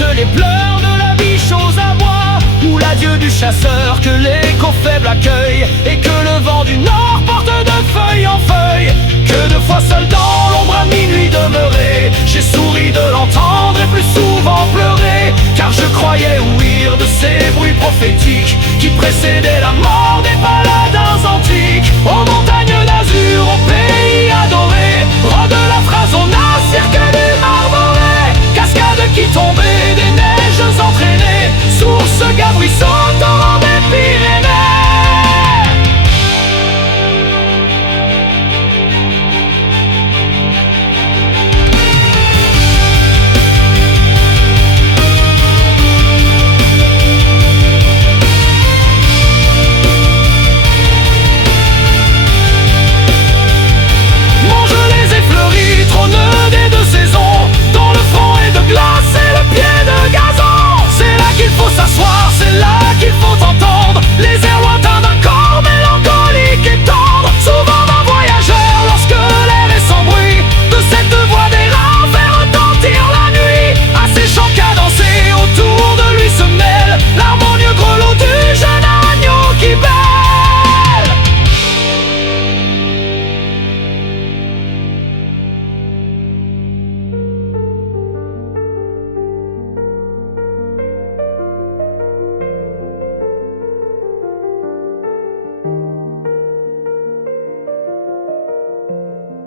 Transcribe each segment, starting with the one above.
porte les pleurs de la vie chose à bois, ou l'adieu du chasseur que l'écho faible accueille, et que le vent du nord porte de feuille en feuille. Que de fois seul dans l'ombre à minuit demeuré, j'ai souri de l'entendre et plus souvent pleuré, car je croyais ouïr de ces bruits prophétiques qui précédaient la mort des paladins antiques. Aux montagnes d'azur, au pays adoré, rôde la phrase on a cirque du marboré, cascade qui tombait des neiges entraînées, source gabruisson torrent des Pyrénées. S'asseoir, c'est là qu'il faut entendre les airs lointains d'un corps mélancolique et tendre. Souvent d'un voyageur lorsque l'air est sans bruit, de cette voix des rats fait retentir la nuit. À ces chants cadencés autour de lui se mêle l'harmonieux grelot du jeune agneau qui bêle.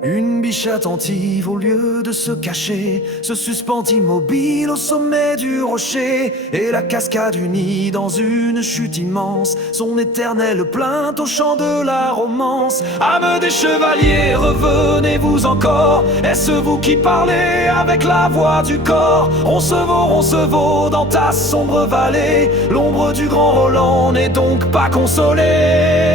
Une biche attentive au lieu de se cacher se suspend immobile au sommet du rocher, et la cascade unie dans une chute immense son éternelle plainte au chant de la romance. Âmes des chevaliers, revenez-vous encore? Est-ce vous qui parlez avec la voix du corps? Roncevaux, dans ta sombre vallée, l'ombre du grand Roland n'est donc pas consolée.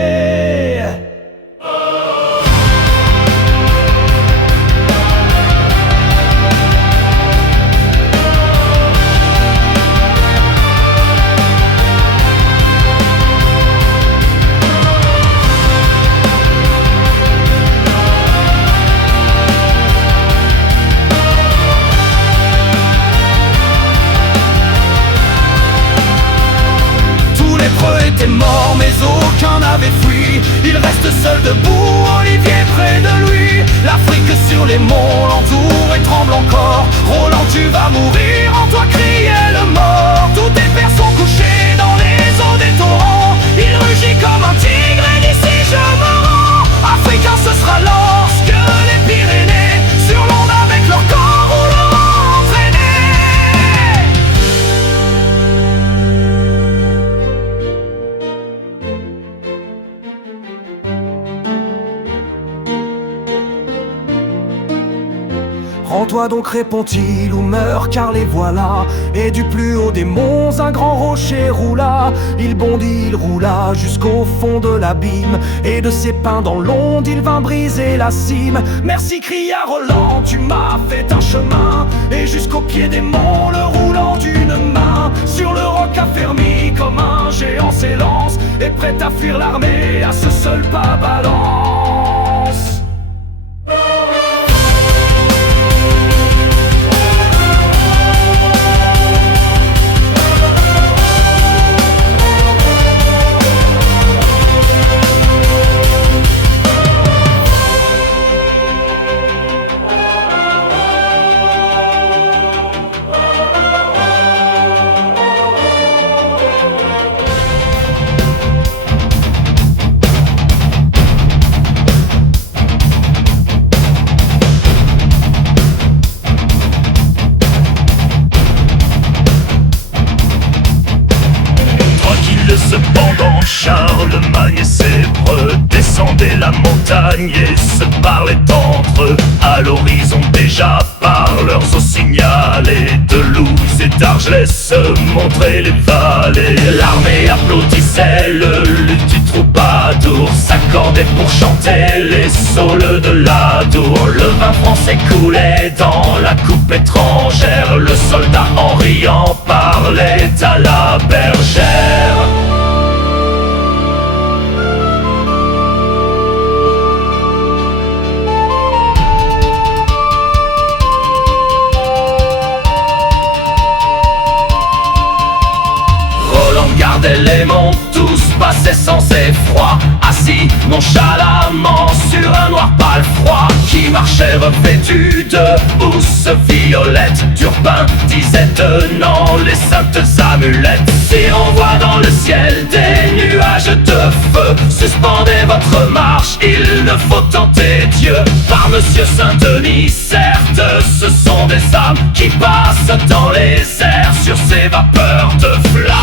Était mort mais aucun n'avait fui, il reste seul debout, Olivier près de lui. L'Afrique sur les monts l'entoure et tremble encore. Roland, tu vas mourir, en toi criait le mort. Tous tes pères sont couchés dans les eaux des torrents, il rugit comme un tigre et d'ici je me rends. Africain ce sera lorsque les Pyrénées sur l'onde avec leur corps rouleront entraînés. Rends-toi donc, répond-il, ou meurs, car les voilà. Et du plus haut des monts, un grand rocher roula. Il bondit, il roula jusqu'au fond de l'abîme, et de ses pins dans l'onde, il vint briser la cime. Merci, cria Roland, tu m'as fait un chemin, et jusqu'au pied des monts, le roulant d'une main. Sur le roc affermi, comme un géant s'élance, et prêt à fuir l'armée, à ce seul pas balance. Cependant, Charlemagne et Sèvres descendaient la montagne et se parlaient entre eux. À l'horizon déjà par leurs eaux signalées, de Louise et d'Argelès se montraient les vallées. L'armée applaudissait, le luth du troubadour s'accordait pour chanter les saules de l'Adour. Le vin français coulait dans la coupe étrangère, le soldat en riant parlait à la bergère. d'inquiétude. Housse violette, Turpin disait tenant les saintes amulettes. Si on voit dans le ciel des nuages de feu, suspendez votre marche, il ne faut tenter Dieu. Par Monsieur Saint-Denis, certes, ce sont des âmes qui passent dans les airs sur ces vapeurs de flammes.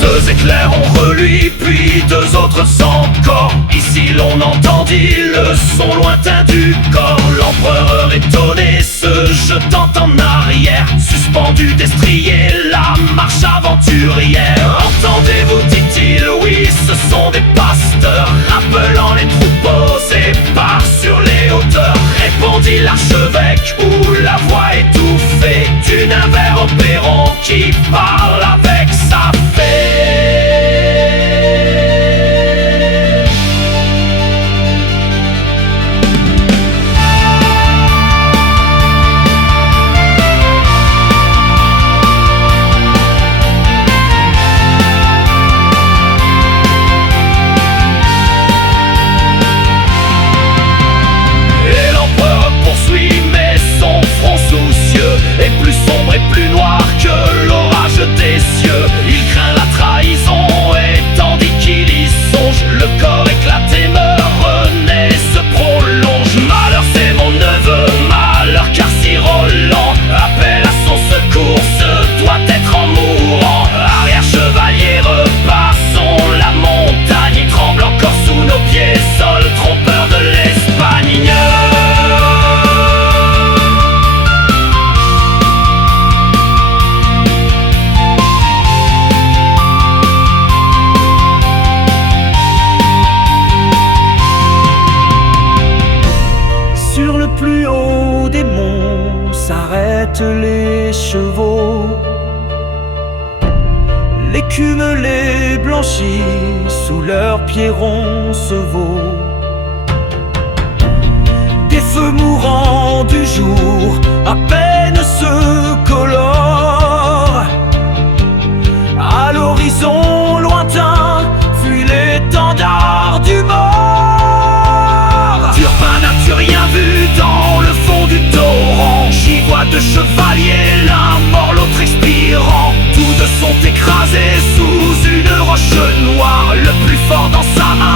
Deux éclairs ont reluit, puis deux autres encore. Ici l'on entendit le son lointain du corps. L'empereur étonné se jetant en arrière, suspendu destrier la marche aventurière. Entendez-vous, dit-il, oui, ce sont des pasteurs, rappelant les troupeaux épars sur les hauteurs. Répondit l'archevêque, où la voix étouffée du navire au perron qui parle avec sa fée. Plus sombre et plus noir que l'orage des cieux. Il craint la trahison et tandis qu'il y songe, le corps éclaté meurt, renaît, se prolonge. Malheur c'est mon neveu, malheur car si Roland appelle à son secours, ce doit être en mourant. Arrière chevalier, repassons la montagne, il tremble encore sous nos pieds, sol trompeur de l'Espagne. Plus haut des monts s'arrêtent les chevaux. L'écume les blanchit, sous leurs pieds roncevaux. Des feux mourants du jour à peine se colorent. À l'horizon lointain fuit l'étendard du mort. Turpin n'a-tu rien vu dans le fond du torrent? J'y vois deux chevaliers, l'un mort, l'autre expirant. Tous deux sont écrasés sous une roche noire, le plus fort dans sa main